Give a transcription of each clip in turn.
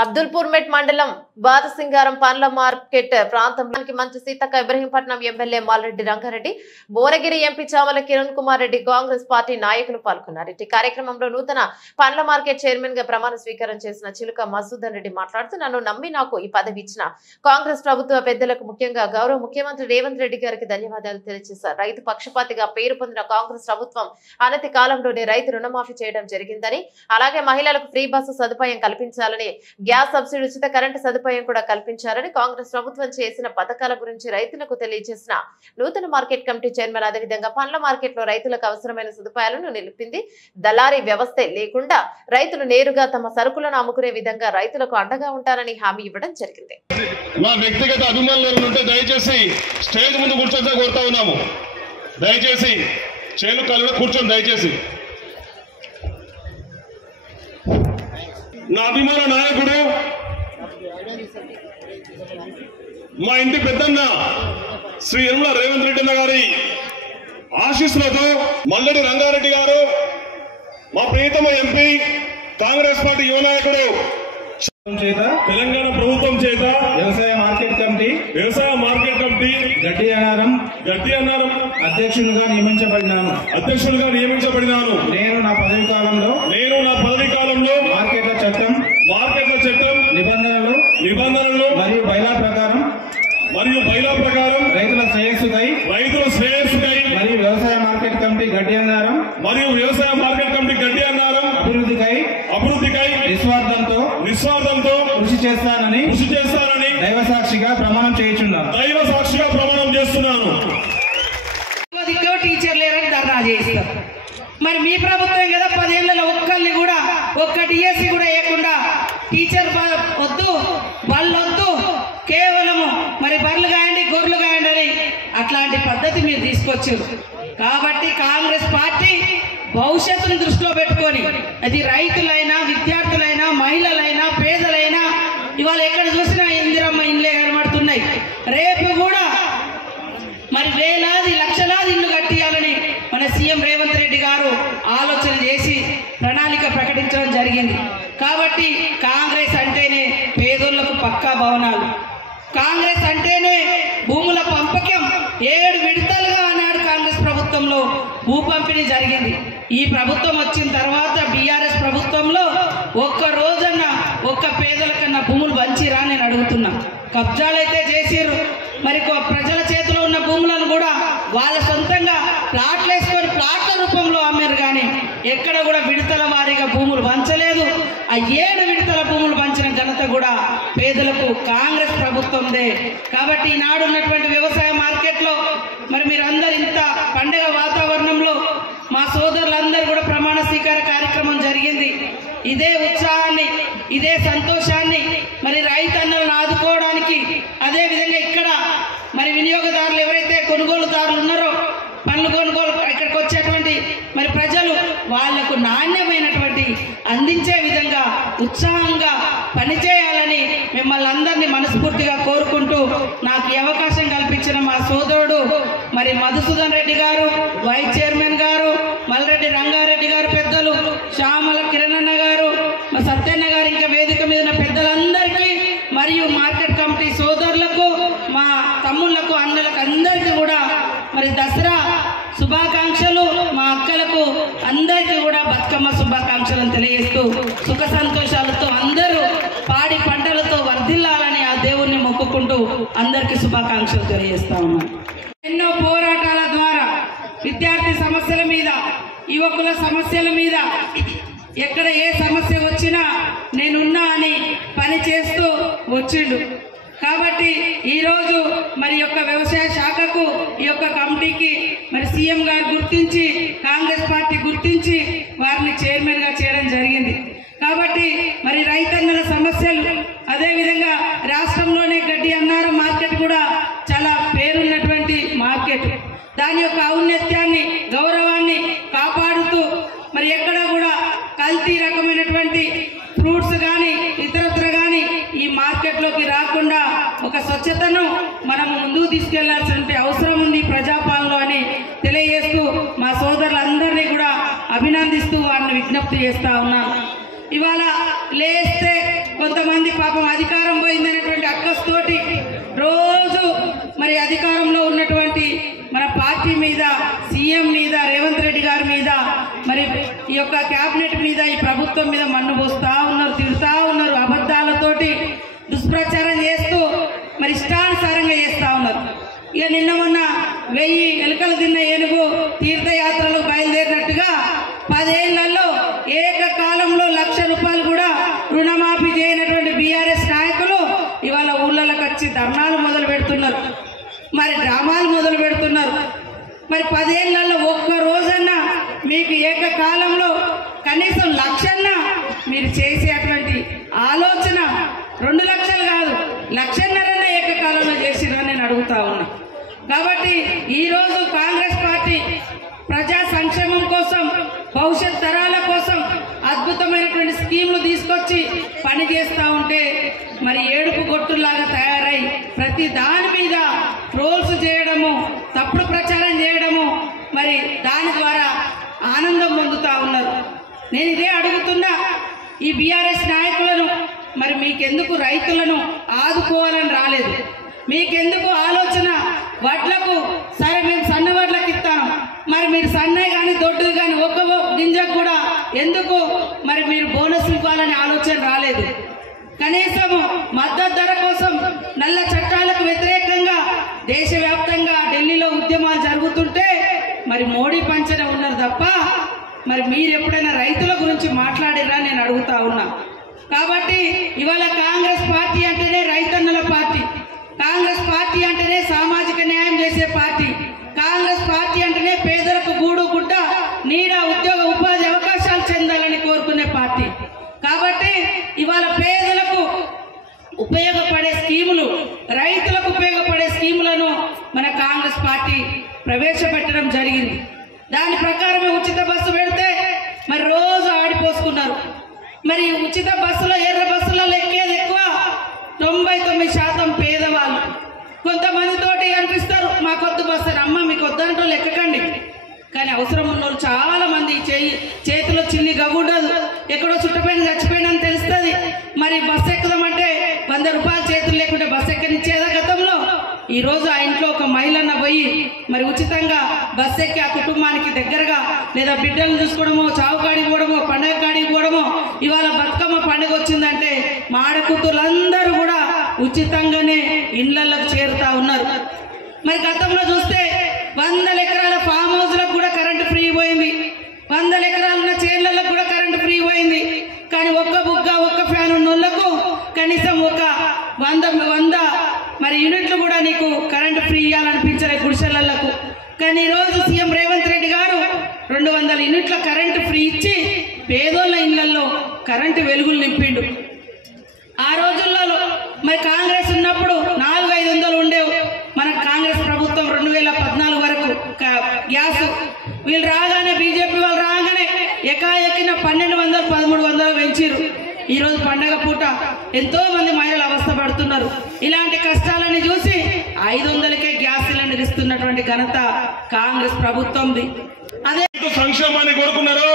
అబ్దుల్పూర్ మెట్ మండలం బాదసింగారం పండ్ల మార్కెట్ ప్రాంతంలోకి మంత్రి Seethakka Ibrahimpatnam MLA Malreddy Rangareddy Bhuvanagiri MP Chamala Kiran Kumar Reddy Congress party నాయకులు పాల్గొన్నారు. ఈ కార్యక్రమంలో నూతన పండ్ల మార్కెట్ చైర్మన్ గా ప్రమాణ స్వీకారం చేసిన చిలుక మసూదన్ రెడ్డి మాట్లాడుతూ నన్ను నమ్మి నాకు ఈ పదవి ఇచ్చిన కాంగ్రెస్ ప్రభుత్వ పెద్దలకు ముఖ్యంగా గౌరవ ముఖ్యమంత్రి రేవంత్ రెడ్డి గారికి ధన్యవాదాలు తెలియజేశారు. రైతు పక్షపాతిగా పేరు పొందిన కాంగ్రెస్ ప్రభుత్వం అనతి కాలంలోనే రైతు రుణమాఫీ చేయడం జరిగిందని, అలాగే మహిళలకు ఫ్రీ బస్సు సదుపాయం కల్పించాలని, గ్యాస్ సబ్సిడీ, ఉచిత కరెంటు సదుపాయం కూడా కల్పించారని, కాంగ్రెస్ ప్రభుత్వం చేసిన పథకాల గురించి రైతులకు తెలియజేసిన నూతన మార్కెట్ కమిటీ చైర్మన్ అదేవిధంగా పండ్ల మార్కెట్ లో రైతులకు అవసరమైన సదుపాయాలను నిలిపింది. దళారీ వ్యవస్థే లేకుండా రైతులు నేరుగా తమ సరుకులను అమ్ముకునే విధంగా రైతులకు అండగా ఉంటారని హామీ ఇవ్వడం జరిగింది. మా వ్యక్తిగత అభిమానులు ఉంటే దయచేసి స్టేజ్ ముందు కూర్చొని కోరుతా ఉన్నాము. దయచేసి చేను కళ్ళు కూర్చొని దయచేసి నా అభిమాన నాయకుడు మా ఇంటి పెద్దన్న శ్రీ యనమల రేవంత్ రెడ్డి అన్న గారి ఆశీస్సులతో మల్లెడి రంగారెడ్డి గారు, మా ప్రియతమ ఎంపీ, కాంగ్రెస్ పార్టీ యువ నాయకుడు తెలంగాణ ప్రభుత్వం చేత వ్యవసాయ మార్కెట్ కమిటీ గడ్డి అన్నారం అధ్యక్షులుగా నియమించబడినాను. నేను నా పదవి కాలంలో మార్కెట్ల చట్టం నిబంధనలు మరియు బైలా ప్రకారం రైతుల శ్రేయస్సుకై మరియు వ్యవసాయ మార్కెట్ కమిటీ గడ్డి అన్నారం అభివృద్ధికై నిస్వార్థంతో కృషి చేస్తానని దైవ సాక్షిగా ప్రమాణం చేస్తున్నాను. టీచర్ లేరని ధర్నా చేస్తారు. మరి మీ ప్రభుత్వం కదా 10 ఏళ్లలో ఒక్కరిని కూడా ఒక్క డిఎస్సి కూడా వేయకుండా టీచర్ వద్దు, వాళ్ళొద్దు, కేవలము మరి బర్రెలు కాయండి, గొర్రెలు కాయండి అని అట్లాంటి పద్ధతి మీరు తీసుకొచ్చారు. కాబట్టి కాంగ్రెస్ పార్టీ భవిష్యత్తును దృష్టిలో పెట్టుకొని అది రైతులైనా, విద్యార్థులైనా, మహిళలైనా, పేదలైనా ఇవాళ ఎక్కడ చూసినా ఇందిరమ్మ ఇండ్లే కనబడుతున్నాయి. రేపు కూడా మరి వేలాది లక్షలాది ఇల్లు కట్టియాలని మన సీఎం రేవంత్ రెడ్డి గారు ఆలోచన చేసి ప్రణాళిక ప్రకటించడం జరిగింది. కాబట్టి కాంగ్రెస్ అంటేనే పేదోళ్లకు పక్కా భవనాలు, కాంగ్రెస్ అంటేనే భూముల పంపకం 7 విడతలుగా ఆనాడు కాంగ్రెస్ ప్రభుత్వంలో భూ పంపిణీ జరిగింది. ఈ ప్రభుత్వం వచ్చిన తర్వాత బీఆర్ఎస్ ప్రభుత్వంలో ఒక్క రోజన్నా ఒక్క పేదల కన్నా భూములు పంచిరా నేను అడుగుతున్నా. కబ్జాలైతే చేసిర్రు, మరి ప్రజల చేతిలో ఉన్న భూములను కూడా వాళ్ళ సొంతంగా ప్లాట్లు వేసుకొని ప్లాట్ల రూపంలో అమ్మారు. కానీ ఎక్కడ కూడా విడతల వారీగా భూములు పంచలేదు. ఆ 7 విడతల భూములు పంచిన ఘనత కూడా పేదలకు కాంగ్రెస్ ప్రభుత్వందే. కాబట్టి ఈనాడు ఉన్నటువంటి వ్యవసాయ మార్కెట్లో మరి మీరందరూ ఇంత పండుగ వాతావరణంలో మా సోదరులందరూ కూడా ప్రమాణ స్వీకార కార్యక్రమం జరిగింది. ఇదే ఉత్సాహాన్ని, ఇదే సంతోషాన్ని మరి రైతన్నలను ఆదుకోవడానికి, అదేవిధంగా ఇక్కడ మరి వినియోగదారులు ఎవరైతే కొనుగోలుదారులు ఉన్నారో పండ్లు కొనుగోలు ఇక్కడికి వచ్చేటువంటి మరి ప్రజలు వాళ్లకు నాణ్యమైనటువంటి అందించే విధంగా ఉత్సాహంగా పనిచేయాలని మిమ్మల్ని అందరినీ మనస్ఫూర్తిగా కోరుకుంటూ నాకు ఈ అవకాశం కల్పించిన మా సోదరుడు మరి మధుసూదన్ రెడ్డి గారు, వైస్ చైర్మన్ గారు, మల్రెడ్డి రంగారెడ్డి గారు, పెద్దలు శ్యామల కిరణ్ గారు, మా సత్యన్న గారు, ఇంకా వేదిక మీద ఉన్న పెద్దలందరికీ మరియు మార్కెట్ కమిటీ సోదరులకు, మా తమ్ముళ్లకు, అన్నలకు అందరికీ కూడా మరి దసరా శుభాకాంక్షలు, మా అక్కలకు అందరికీ కూడా బతుకమ్మ శుభాకాంక్షలను తెలియజేస్తూ సుఖ సంతోషాలతో అందరూ పాడి పంటలతో వర్ధిల్లాలని ఆ దేవుణ్ణి మొక్కుకుంటూ అందరికీ శుభాకాంక్షలు తెలియజేస్తా ఉన్నాను. ఎన్నో పోరాటాల ద్వారా విద్యార్థి సమస్యల మీద, యువకుల సమస్యల మీద ఎక్కడ ఏ సమస్య వచ్చినా నేనున్నా అని పని చేస్తూ వచ్చిండు. కాబట్టి ఈరోజు మరి యొక్క వ్యవసాయ శాఖకు, ఈ యొక్క కమిటీకి మరి సీఎం గారు గుర్తించి, కాంగ్రెస్ పార్టీ గుర్తించి వారిని చైర్మన్గా చేయడం జరిగింది. కాబట్టి మరి రైతన్నల సమస్యలు, అదేవిధంగా రాష్ట్రంలోనే గడ్డి అన్నారం మార్కెట్ కూడా చాలా పేరున్నటువంటి మార్కెట్, దాని యొక్క ఔన్నత్యాన్ని, గౌరవాన్ని కాపాడుతూ మరి ఎక్కడ కూడా కల్తీ రకమైనటువంటి ఫ్రూట్స్ కానీ ఇతరత్ర కానీ ఈ మార్కెట్లోకి రాకుండా ఒక స్వచ్ఛతను మనము ముందుకు తీసుకెళ్లాల్సిన అవసరం ఉంది ప్రజాపాలనలో అని తెలియజేస్తూ మా సోదరులందరినీ కూడా అభినందిస్తూ వారిని విజ్ఞప్తి చేస్తా ఉన్నాను. ఇవాళ లేస్తే కొంతమంది పాపం అధికారం పోయిందనేటువంటి అక్కస్తోటి రోజు మరి అధికారంలో ఉన్నటువంటి మన పార్టీ మీద, సీఎం మీద, రేవంత్ రెడ్డి గారి మీద, మరి ఈ యొక్క క్యాబినెట్ మీద, ఈ ప్రభుత్వం మీద మన్ను పోస్తా ఉన్నారు, తిడుతా ఉన్నారు, అబద్ధాలతోటి దుష్ప్రచారం చేస్తూ మరి ఇష్టానుసారంగా చేస్తా ఉన్నారు. ఇక నిన్న మొన్న 1000 ఎలుకలు తిన్న ఏనుగు తీర్థయాత్రలు బయలుదేరినట్టుగా 10 ఏళ్లలో ఏకకాలంలో 1,00,000 రూపాయలు కూడా రుణమాఫీ చేయనటువంటి బీఆర్ఎస్ నాయకులు ఇవాళ ఊళ్ళలోకి వచ్చి ధర్నాలు మొదలు పెడుతున్నారు, మరి డ్రామాలు మొదలు పెడుతున్నారు. మరి 10 ఏళ్లలో ఒక్క రోజన్నా మీకు ఏకకాలంలో కనీసం 1,00,000 మీరు చేసేటువంటి ఆలోచన 2 లక్షలు కాదు 1,50,000 ఏకకాలంలో చేసిరని నేను అడుగుతా ఉన్నా. కాబట్టి ఈరోజు కాంగ్రెస్ పార్టీ ప్రజా సంక్షేమం కోసం, భవిష్యత్ తరాల కోసం అద్భుతమైనటువంటి స్కీములు తీసుకొచ్చి పని చేస్తూ ఉంటే మరి ఏడుపు గొట్టులాగా తయారై ప్రతి దాని మీద ట్రోల్స్ చేయడము, తప్పుడు ప్రచారం చేయడము, మరి దాని ద్వారా ఆనందం పొందుతూ ఉన్నారు. నేను ఇదే అడుగుతున్నా ఈ బీఆర్ఎస్ నాయకులను, మరి మీకెందుకు రైతులను ఆదుకోవాలని రాలేదు? మీకెందుకు ఆలోచన వడ్లకు సరే మేము సన్న వడ్లకు ఇస్తాను, మరి మీరు సన్నయ్య కానీ దొడ్డు కానీ ఒక్క గింజకు కూడా ఎందుకు మరి మీరు బోనస్ ఇవ్వాలని ఆలోచన రాలేదు? కనీసం మద్దతు ధర కోసం నల్ల చట్టాలకు వ్యతిరేకంగా దేశవ్యాప్తంగా ఢిల్లీలో ఉద్యమాలు జరుగుతుంటే మరి మోడీ పంచన ఉన్నారు తప్ప మరి మీరు ఎప్పుడైనా రైతుల గురించి మాట్లాడిరా నేను అడుగుతా ఉన్నా. కాబట్టి ఇవాళ కాంగ్రెస్ పార్టీ అంటేనే రైతన్నల పార్టీ, కాంగ్రెస్ పార్టీ అంటేనే సామాజిక న్యాయం చేసే పార్టీ, కాంగ్రెస్ పార్టీ అంటేనే పేదలకు గూడు గుడ్డ నీడ ఉద్యోగ ఉపాధి అవకాశాలు చెందాలని కోరుకునే పార్టీ. కాబట్టి ఇవాళ పేదలకు ఉపయోగపడే స్కీములు, రైతులకు ఉపయోగపడే స్కీములను మన కాంగ్రెస్ పార్టీ ప్రవేశపెట్టడం జరిగింది. దాని ప్రకారమే ఉచిత బస్సు పెడితే మరి రోజు ఆడిపోసుకున్నారు. మరి ఉచిత బస్సులో, ఎర్ర బస్సులలో ఎక్కేది ఎక్కువ 99% పేదవాళ్ళు. కొంతమందితోటి అనిపిస్తారు మాకొద్దు బస్సు అమ్మ, మీకు వద్దంటూ ఎక్కకండి, కానీ అవసరం ఉన్న వాళ్ళు చాలా మంది చేతిలో చిల్లి గవ్వుండదు, ఎక్కడో చుట్టపైన చచ్చిపోయినని తెలుస్తుంది. మరి బస్సు ఎక్కుదామంటే 100 రూపాయలు చేతులు లేకుంటే బస్సు ఎక్కనిచ్చేదా గతంలో? ఈరోజు ఆ ఇంట్లో ఒక మహిళన్న పోయి మరి ఉచితంగా బస్సు ఎక్కి ఆ కుటుంబానికి దగ్గరగా లేదా బిడ్డలను చూసుకోవడమో, చావు కాడికి పోవడమో, పండగ కాడికి పోవడమో, ఇవాళ బతుకమ్మ పండుగ వచ్చిందంటే మా ఆడకూతులందరూ కూడా ఉచితంగానే ఇళ్లలోకి చేరుతా ఉన్నారు. మరి గతంలో చూస్తే 100 ఎకరాల ఫామ్ హౌస్లకు కూడా కరెంటు ఫ్రీ పోయింది, 100 ఎకరాలున్న చేన్లకు కూడా కరెంటు ఫ్రీ పోయింది. కానీ ఒక్క బుగ్గ, ఒక్క ఫ్యాన్ ఉన్న వాళ్ళకు కనీసం ఒక 100 మరి యూనిట్లు కూడా నీకు కరెంటు ఫ్రీ ఇవ్వాలనిపించలే గుడిసెలకు. కానీ ఈరోజు సీఎం రేవంత్ రెడ్డి గారు 200 యూనిట్ల కరెంటు ఫ్రీ ఇచ్చి పేదోళ్ళ ఇళ్లలో కరెంటు వెలుగులు నింపిండు. ఆ రోజుల్లో మరి కాంగ్రెస్ ఉన్నప్పుడు 400-500 ఉండేవి. మన కాంగ్రెస్ ప్రభుత్వం 2014 వరకు గ్యాస్, వీళ్ళు రాగానే బీజేపీ వాళ్ళు రాగానే ఎకాఎక్కిన 1200-1300 పెంచారు. ఈరోజు పండగ పూట ఎంతో మంది మహిళలు అవస్థ పడుతున్నారు. ఇలాంటి కష్టాలని చూసి 500కే గ్యాస్ సిలిండర్ ఇస్తున్నటువంటి ఘనత కాంగ్రెస్ ప్రభుత్వంది. అదే సంక్షేమాన్ని కోరుకున్నారు.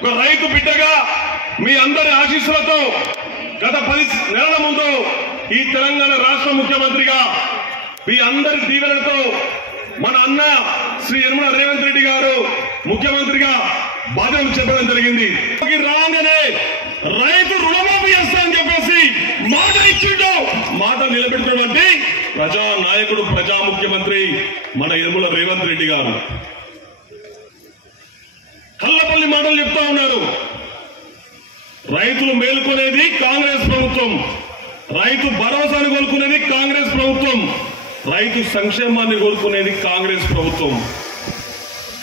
ఒక రైతు బిడ్డగా మీ అందరి ఆశీస్సులతో గత 10 నెలల ముందు ఈ తెలంగాణ రాష్ట్ర ముఖ్యమంత్రిగా మీ అందరి దీవెనలతో మన అన్న శ్రీ యనమల రేవంత్ రెడ్డి గారు ముఖ్యమంత్రిగా బాధ్యతలు చెప్పడం జరిగింది. రాగానే రైతు రుణమాఫీ చేస్తా అని చెప్పేసి మాట ఇచ్చిండు. మాట నిలబెట్టినటువంటి ప్రజా నాయకుడు, ప్రజా ముఖ్యమంత్రి మన యనమల రేవంత్ రెడ్డి గారు కల్లపల్లి మాటలు చెప్తా ఉన్నారు. రైతులు మేలుకునేది కాంగ్రెస్ ప్రభుత్వం, రైతు భరోసాను కోరుకునేది కాంగ్రెస్ ప్రభుత్వం, రైతు సంక్షేమాన్ని కోరుకునేది కాంగ్రెస్ ప్రభుత్వం.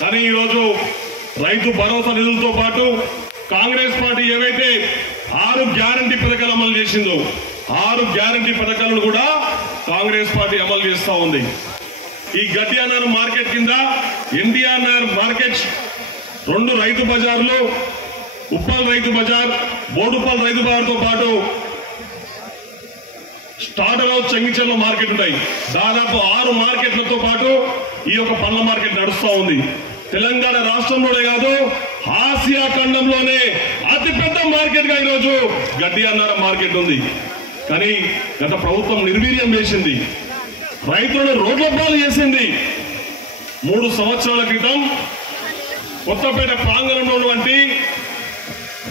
కానీ ఈరోజు రైతు భరోసా నిధులతో పాటు కాంగ్రెస్ పార్టీ ఏవైతే 6 గ్యారంటీ పథకాలు అమలు చేసిందో 6 గ్యారంటీ పథకాలను కూడా కాంగ్రెస్ పార్టీ అమలు చేస్తా ఉంది. ఈ గడ్డియానార్ మార్కెట్ కింద ఎన్టీఆర్ మార్కెట్, 2 రైతు బజార్లు, ఉప్పల్ రైతు బజార్, బోడుప్పల్ రైతు బజార్తో పాటు స్టార్టర్ హౌస్ చెంగిచెర్ల మార్కెట్ ఉంటాయి. దాదాపు 6 మార్కెట్లతో పాటు ఈ యొక్క పండ్ల మార్కెట్ నడుస్తూ ఉంది. తెలంగాణ రాష్ట్రంలోనే కాదు, ఆసియా ఖండంలోనే అతిపెద్ద మార్కెట్ గా ఈరోజు గడ్డి అన్నారం మార్కెట్ ఉంది. కానీ గత ప్రభుత్వం నిర్వీర్యం చేసింది, రైతులను రోడ్ల పాలు చేసింది. 3 సంవత్సరాల క్రితం కొత్తపేట ప్రాంగణంలో ఉన్నటువంటి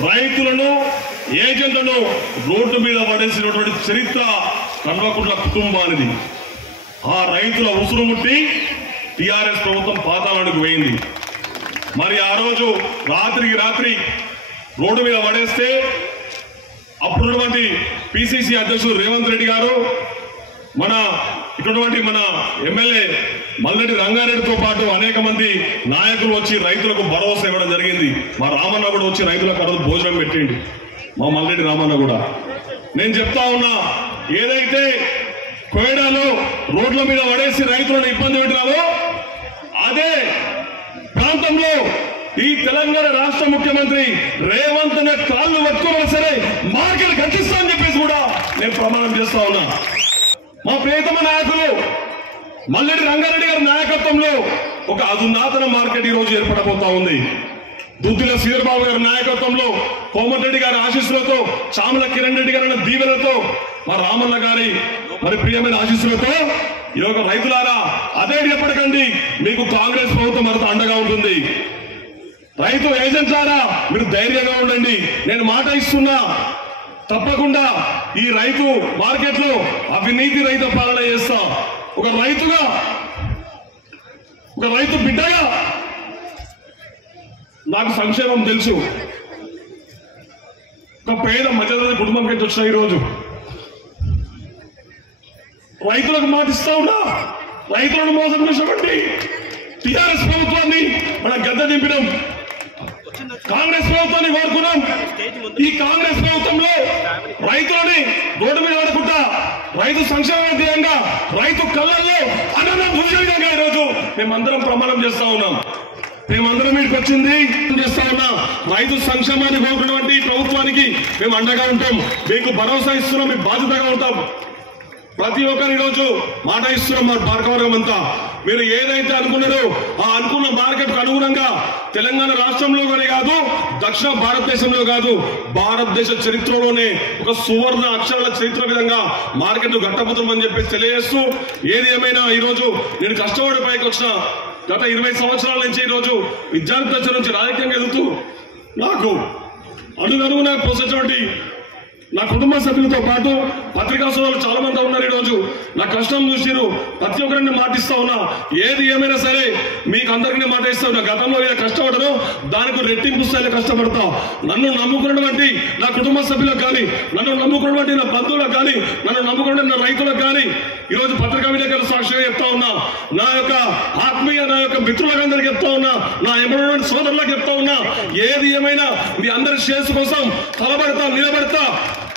రైతులను, ఏజెంట్లను రోడ్డు మీద పడేసినటువంటి చరిత్ర కల్వకుంట్ల కుటుంబానిది. ఆ రైతుల ఉసురు ముట్టి టిఆర్ఎస్ ప్రభుత్వం పాతాళానికి పోయింది. మరి ఆ రోజు రాత్రికి రాత్రి రోడ్డు మీద పడేస్తే అప్పుడున్నటువంటి పిసిసి అధ్యక్షుడు రేవంత్ రెడ్డి గారు, మన ఎమ్మెల్యే మల్లెడ్డి రంగారెడ్డితో పాటు అనేక మంది నాయకులు వచ్చి రైతులకు భరోసా ఇవ్వడం జరిగింది. మా రామన్న కూడా వచ్చి రైతులకు ఆ రోజు భోజనం పెట్టిండు, మా మల్లెడ్డి రామన్న కూడా. నేను చెప్తా ఉన్నా, ఏదైతే కోయడాలో రోడ్ల మీద పడేసి రైతులను ఇబ్బంది పెట్టినామో అదే ప్రాంతంలో ఈ తెలంగాణ రాష్ట్ర ముఖ్యమంత్రి రేవంత్ అనే కాళ్ళు పట్టుకోవాలి సరే మార్కెట్ కట్టిస్తా అని చెప్పేసి కూడా నేను ప్రమాణం చేస్తా ఉన్నా. మా ప్రియతమ నాయకులు మల్లెడ్డి రంగారెడ్డి గారి నాయకత్వంలో ఒక అధునాతన మార్కెట్ ఈ రోజు ఏర్పడబోతా ఉంది. దుద్దిల శ్రీధర్బాబు గారి నాయకత్వంలో, కోమటిరెడ్డి గారి ఆశీస్సులతో, చామల కిరణ్ రెడ్డి గారి దీవెనతో, మా రామన్న గారి మరి ప్రియమైన ఆశీస్సులతో ఈ యొక్క రైతులారా అదే ఎప్పటికండి మీకు కాంగ్రెస్ ప్రభుత్వం మనతో అండగా ఉంటుంది. రైతు ఏజెంట్లారా మీరు ధైర్యంగా ఉండండి. నేను మాట ఇస్తున్నా, తప్పకుండా ఈ రైతు మార్కెట్ లో అవినీతి రైతు పాలన చేస్తా. ఒక రైతుగా, ఒక రైతు బిడ్డగా నాకు సంక్షేమం తెలుసు. ఒక పేద మధ్యతరగతి కుటుంబం కింద వచ్చిన ఈరోజు రైతులకు మాటిస్తా ఉన్నా. రైతులను మోసం చేసినటువంటి టిఆర్ఎస్ ప్రభుత్వాన్ని మనం గద్దె దింపినాం, కాంగ్రెస్ ప్రభుత్వాన్ని కోరుకున్నాం. ఈ కాంగ్రెస్ ప్రభుత్వంలో రైతులని రోడ్డు మీద పడకుండా రైతు సంక్షేమ ధ్యేయంగా, రైతు కళ్ళల్లో అన్నం చూసే విధంగా ఈరోజు మేమందరం ప్రమాణం చేస్తా ఉన్నాం. మేమందరం మీకు వచ్చింది చేస్తా ఉన్నా, రైతు సంక్షేమాన్ని కోరుకున్నటువంటి ప్రభుత్వానికి మేము అండగా ఉంటాం, మీకు భరోసా ఇస్తున్నాం, మీకు బాధ్యతగా ఉంటాం. ప్రతి ఒక్కరు ఈరోజు మాట ఇస్తున్నాం. మా భార్గవర్గం అంతా మీరు ఏదైతే అనుకున్నారో ఆ అనుకున్న మార్కెట్ కు అనుగుణంగా తెలంగాణ రాష్ట్రంలోనే కాదు, దక్షిణ భారతదేశంలో కాదు, భారతదేశ చరిత్రలోనే ఒక సువర్ణ అక్షరాల చరిత్ర విధంగా మార్కెట్ గట్టబోతున్నామని చెప్పేసి తెలియజేస్తూ, ఏది ఏమైనా ఈరోజు నేను కష్టపడి పైకి వచ్చిన గత 20 సంవత్సరాల నుంచి ఈరోజు విద్యార్థి దశ నుంచి రాజకీయంగా ఎదుగుతూ నాకు అడుగడుగునా పోసేటువంటి నా కుటుంబ సభ్యులతో పాటు పత్రికా సోదరులు చాలా మంది ఉన్నారు. ఈరోజు నా కష్టం చూసిరు, ప్రతి ఒక్కరిని మాటిస్తా ఉన్నా. ఏది ఏమైనా సరే మీకు అందరికీ మాట ఇస్తా ఉన్నా. గతంలో ఏదో కష్టపడను దానికి రెట్టింపు స్థాయిలో కష్టపడతా. నన్ను నమ్ముకున్నటువంటి నా కుటుంబ సభ్యులకు కానీ, నన్ను నమ్ముకున్నటువంటి నా బంధువులకు కానీ, నన్ను నమ్ముకున్న నా రైతులకు కానీ ఈరోజు పత్రికా విలేకరుల సాక్షిగా చెప్తా ఉన్నా. నా యొక్క ఆత్మీయ, నా యొక్క మిత్రులందరికీ చెప్తా ఉన్నా, నా ఎమ్మెల్యే సోదరులకు చెప్తా ఉన్నా. ఏది ఏమైనా మీ అందరి శ్రేయస్సు కోసం తలబడతా, నిలబడతా,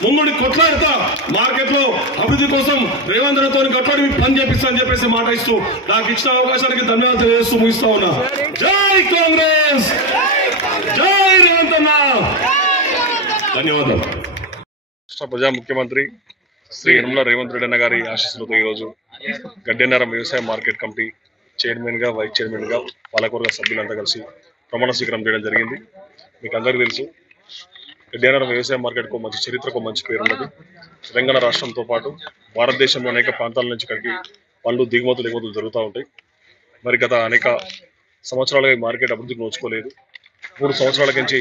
ముంగుడి కొట్లాడతా, మార్కెట్ లో అభివృద్ధి కోసం రేవంత్ రెడ్డితో కొట్లాడి పని చేపిస్తా అని చెప్పేసి మాట ఇస్తూ నాకు ఇచ్చిన అవకాశానికి ధన్యవాదాలు తెలియజేస్తూ ముగిస్తా ఉన్నా. జై కాంగ్రెస్, జై రేవంత్ అన్న. ధన్యవాదాలు. రాష్ట్ర ప్రజా ముఖ్యమంత్రి శ్రీ యనమల రేవంత్ రెడ్డి అన్న గారి ఆశీస్సులతో ఈరోజు గడ్డెన్నారం వ్యవసాయ మార్కెట్ కమిటీ చైర్మన్ గా, వైస్ చైర్మన్ గా, పాలకవర్గ సభ్యులంతా కలిసి ప్రమాణ స్వీకారం చేయడం జరిగింది. మీకు అందరికీ తెలుసు, గడ్డెన్నారం వ్యవసాయ మార్కెట్కు మంచి చరిత్రకు మంచి పేరు ఉన్నది. తెలంగాణ రాష్ట్రంతో పాటు భారతదేశంలో అనేక ప్రాంతాల నుంచి ఇక్కడికి పళ్ళు దిగుమతులు ఎగుమతులు జరుగుతూ ఉంటాయి. మరి గత అనేక సంవత్సరాలుగా ఈ మార్కెట్ అభివృద్ధికి నోచుకోలేదు. 3 సంవత్సరాల నుంచి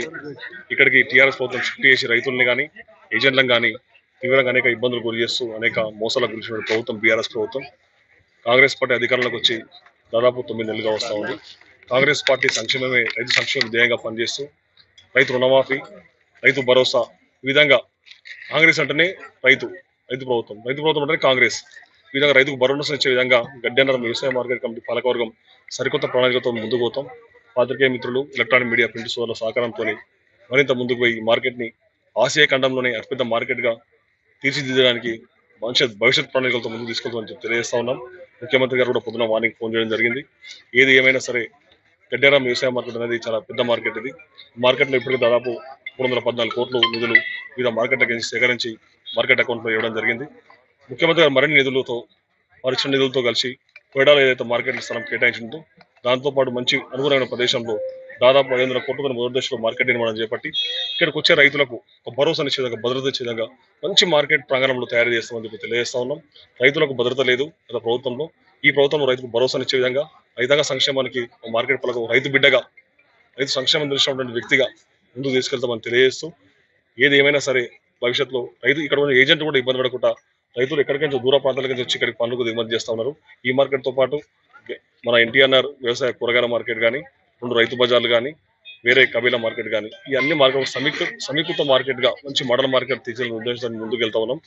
ఇక్కడికి టీఆర్ఎస్ ప్రభుత్వం షిఫ్ట్ చేసి రైతుల్ని కానీ, ఏజెంట్లను కానీ తీవ్రంగా అనేక ఇబ్బందులు గురి చేస్తూ అనేక మోసాలకు గురించిన ప్రభుత్వం బీఆర్ఎస్ ప్రభుత్వం. కాంగ్రెస్ పార్టీ అధికారంలోకి వచ్చి దాదాపు 9 నెలలుగా వస్తూ ఉంది. కాంగ్రెస్ పార్టీ సంక్షేమమే రైతు సంక్షేమ ధ్యేయంగా పనిచేస్తూ రైతు రుణమాఫీ, రైతు భరోసా, ఈ విధంగా కాంగ్రెస్ అంటేనే రైతు ప్రభుత్వం అంటేనే కాంగ్రెస్, ఈ విధంగా రైతుకు భరోసా ఇచ్చే విధంగా గడ్డెన్నారం వ్యవసాయ మార్కెట్ కమిటీ పాలకవర్గం సరికొత్త ప్రణాళికతో ముందుకు పోతాం. పాత్రికేయ మిత్రులు, ఎలక్ట్రానిక్ మీడియా, ప్రింట్ సోదరుల సహకారంతో మరింత ముందుకు పోయి ఈ మార్కెట్ని ఆసియా ఖండంలోనే అతిపెద్ద మార్కెట్గా తీర్చిదిద్దడానికి భవిష్యత్ ప్రణాళికలతో ముందుకు తీసుకెళ్తామని చెప్పి తెలియజేస్తా ఉన్నాం. ముఖ్యమంత్రి గారు కూడా పొద్దున మార్నింగ్ ఫోన్ చేయడం జరిగింది. ఏది ఏమైనా సరే గడ్డెన్నారం వ్యవసాయ మార్కెట్ అనేది చాలా పెద్ద మార్కెట్. ఇది మార్కెట్లో ఇప్పటికీ దాదాపు 314 కోట్లు నిధులు వివిధ మార్కెట్లకు సేకరించి మార్కెట్ అకౌంట్లో ఇవ్వడం జరిగింది. ముఖ్యమంత్రి గారు మరిన్ని నిధులతో, మరిచిన నిధులతో కలిసి కోయడాలో ఏదైతే మార్కెట్ స్థలం కేటాయించిందో దాంతోపాటు మంచి అనుగుణమైన ప్రదేశంలో దాదాపు 500 కోట్లతో మొదటి దశలో మార్కెట్ నిర్మాణం చేపట్టి ఇక్కడికి వచ్చే రైతులకు ఒక భరోసానిచ్చే విధంగా, భద్రత ఇచ్చే విధంగా మంచి మార్కెట్ ప్రాంగణంలో తయారు చేస్తామని చెప్పి తెలియజేస్తా ఉన్నాం. రైతులకు భద్రత లేదు గత ప్రభుత్వంలో. ఈ ప్రభుత్వంలో రైతుకు భరోసానిచ్చే విధంగా, రైతాంగ సంక్షేమానికి మార్కెట్ పలకు రైతు బిడ్డగా, రైతు సంక్షేమం దృష్టించినటువంటి వ్యక్తిగా ముందుకు తీసుకెళ్తామని తెలియజేస్తూ, ఏది ఏమైనా సరే భవిష్యత్తులో రైతు ఇక్కడ ఉన్న ఏజెంట్ కూడా ఇబ్బంది పడకుండా రైతులు ఎక్కడికైనా దూర ప్రాంతాలకి వచ్చి ఇక్కడికి పనులకు దిగుమతి చేస్తా ఉన్నారు. ఈ మార్కెట్తో పాటు మన ఎన్టీఆర్ వ్యవసాయ కూరగాయల మార్కెట్ కానీ, 2 రైతు బజార్లు కానీ, వేరే కబీలా మార్కెట్ కానీ, ఈ అన్ని మార్కెట్ సమీకృత మార్కెట్గా మంచి మోడల్ మార్కెట్ తీర్చిన ఉద్దేశంతో ముందుకు వెళ్తా ఉన్నాం.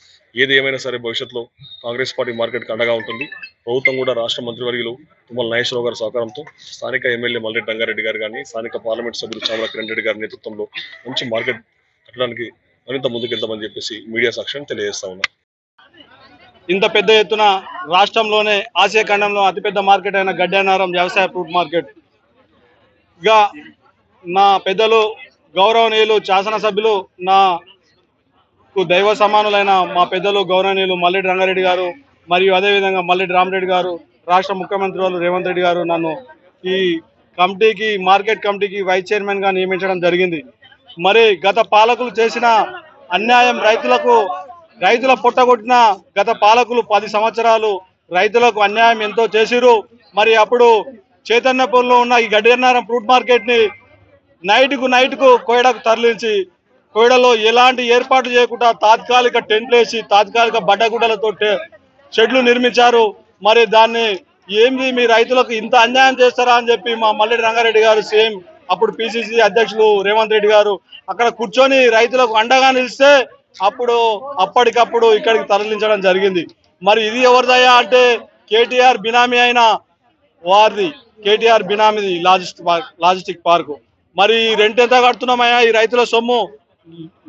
ఏది ఏమైనా సరే భవిష్యత్తులో కాంగ్రెస్ పార్టీ మార్కెట్కి అండగా ఉంటుంది. ప్రభుత్వం కూడా రాష్ట్ర మంత్రివర్యులు తుమ్మల నాగేశ్వరరావు గారి సహకారంతో, స్థానిక ఎమ్మెల్యే మల్లెడ్డి రంగారెడ్డి గారు కానీ, స్థానిక పార్లమెంట్ సభ్యులు చామల కిరణ్ రెడ్డి గారి నేతృత్వంలో మంచి మార్కెట్ కట్టడానికి మరింత ముందుకెళ్తామని చెప్పేసి మీడియా సాక్ష్యం తెలియజేస్తా ఉన్నాం. ఇంత పెద్ద ఎత్తున రాష్ట్రంలోనే ఆసియా ఖండంలో అతిపెద్ద మార్కెట్ అయిన గడ్డెనారం వ్యవసాయ ఫ్రూట్ మార్కెట్ గా నా పెద్దలు గౌరవనీయులు శాసనసభ్యులు, నాకు దైవ సమానులైన మా పెద్దలు గౌరవనీయులు మల్లెడ్డి రంగారెడ్డి గారు, మరియు అదేవిధంగా మల్లెడ్డి రామరెడ్డి గారు, రాష్ట్ర ముఖ్యమంత్రి వాళ్ళు రేవంత్ రెడ్డి గారు నన్ను ఈ కమిటీకి, మార్కెట్ కమిటీకి వైస్ చైర్మన్ గా నియమించడం జరిగింది. మరి గత పాలకులు చేసిన అన్యాయం, రైతుల పొట్టగొట్టిన గత పాలకులు 10 సంవత్సరాలు రైతులకు అన్యాయం ఎంతో చేసిరు. మరి అప్పుడు చైతన్యపూర్లో ఉన్న ఈ గడ్డెనారం ఫ్రూట్ మార్కెట్ ని నైట్కు కోయడకు తరలించి, కోయడలో ఎలాంటి ఏర్పాటు చేయకుండా తాత్కాలిక టెంట్లు వేసి, తాత్కాలిక బడ్డగుడ్డలతో షెడ్లు నిర్మించారు. మరి దాన్ని ఏంది మీ రైతులకు ఇంత అన్యాయం చేస్తారా అని చెప్పి మా మల్లెడ్డి రంగారెడ్డి గారు, సీఎం అప్పుడు పిసిసి అధ్యక్షులు రేవంత్ రెడ్డి గారు అక్కడ కూర్చొని రైతులకు అండగా నిలిస్తే అప్పటికప్పుడు ఇక్కడికి తరలించడం జరిగింది. మరి ఇది ఎవరిదయ్యా అంటే కేటీఆర్ బినామీ అయిన వారిది, కేటీఆర్ బినామీది లాజిస్టిక్ పార్కు. మరి రెంట్ ఎంత కడుతున్నామయ్యా? ఈ రైతుల సొమ్ము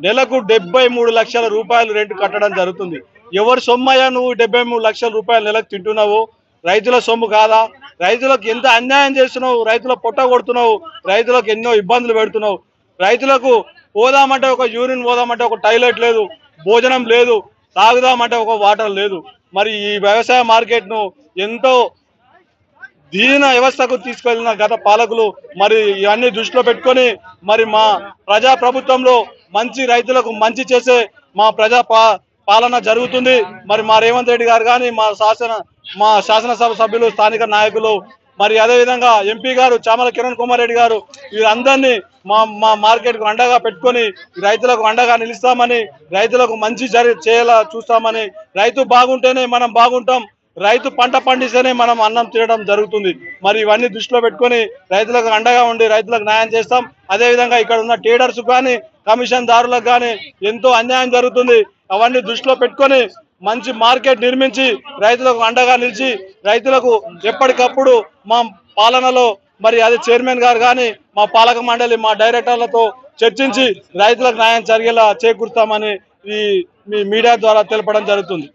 నెలకు 73 లక్షల రూపాయలు రెంట్ కట్టడం జరుగుతుంది. ఎవరి సొమ్ము అయ్యా నువ్వు 73 లక్షల రూపాయలు నెలకు తింటున్నావు? రైతుల సొమ్ము కాదా? రైతులకు ఎంత అన్యాయం చేస్తున్నావు, రైతుల పొట్ట కొడుతున్నావు, రైతులకు ఎన్నో ఇబ్బందులు పెడుతున్నావు. రైతులకు పోదామంటే ఒక యూరిన్ పోదామంటే ఒక టాయిలెట్ లేదు, భోజనం లేదు, తాగుదామంటే ఒక వాటర్ లేదు. మరి ఈ వ్యవసాయ మార్కెట్ ను ఎంతో దీన వ్యవస్థకు తీసుకెళ్లిన గత పాలకులు మరి ఇవన్నీ దృష్టిలో పెట్టుకొని మరి మా ప్రజా ప్రభుత్వంలో మంచి రైతులకు మంచి చేసే మా ప్రజా పాలన జరుగుతుంది. మరి మా రేవంత్ రెడ్డి గారు కానీ, మా శాసనసభ సభ్యులు, స్థానిక నాయకులు, మరి అదేవిధంగా ఎంపీ గారు చామల కిరణ్ కుమార్ రెడ్డి గారు, వీరందరినీ మా మార్కెట్ కు అండగా పెట్టుకొని రైతులకు అండగా నిలుస్తామని, రైతులకు మంచి చేయాలా చూస్తామని, రైతు బాగుంటేనే మనం బాగుంటాం, రైతు పంట పండిస్తేనే మనం అన్నం తినడం జరుగుతుంది. మరి ఇవన్నీ దృష్టిలో పెట్టుకొని రైతులకు అండగా ఉండి రైతులకు న్యాయం చేస్తాం. అదేవిధంగా ఇక్కడ ఉన్న ట్రేడర్స్ కానీ, కమిషన్ దారులకు కానీ ఎంతో అన్యాయం జరుగుతుంది. అవన్నీ దృష్టిలో పెట్టుకొని మంచి మార్కెట్ నిర్మించి రైతులకు అండగా నిలిచి, రైతులకు ఎప్పటికప్పుడు మా పాలనలో మరి అదే చైర్మన్ గారు కానీ, మా పాలక మండలి, మా డైరెక్టర్లతో చర్చించి రైతులకు న్యాయం జరిగేలా చేకూరుస్తామని ఈ మీడియా ద్వారా తెలపడం జరుగుతుంది.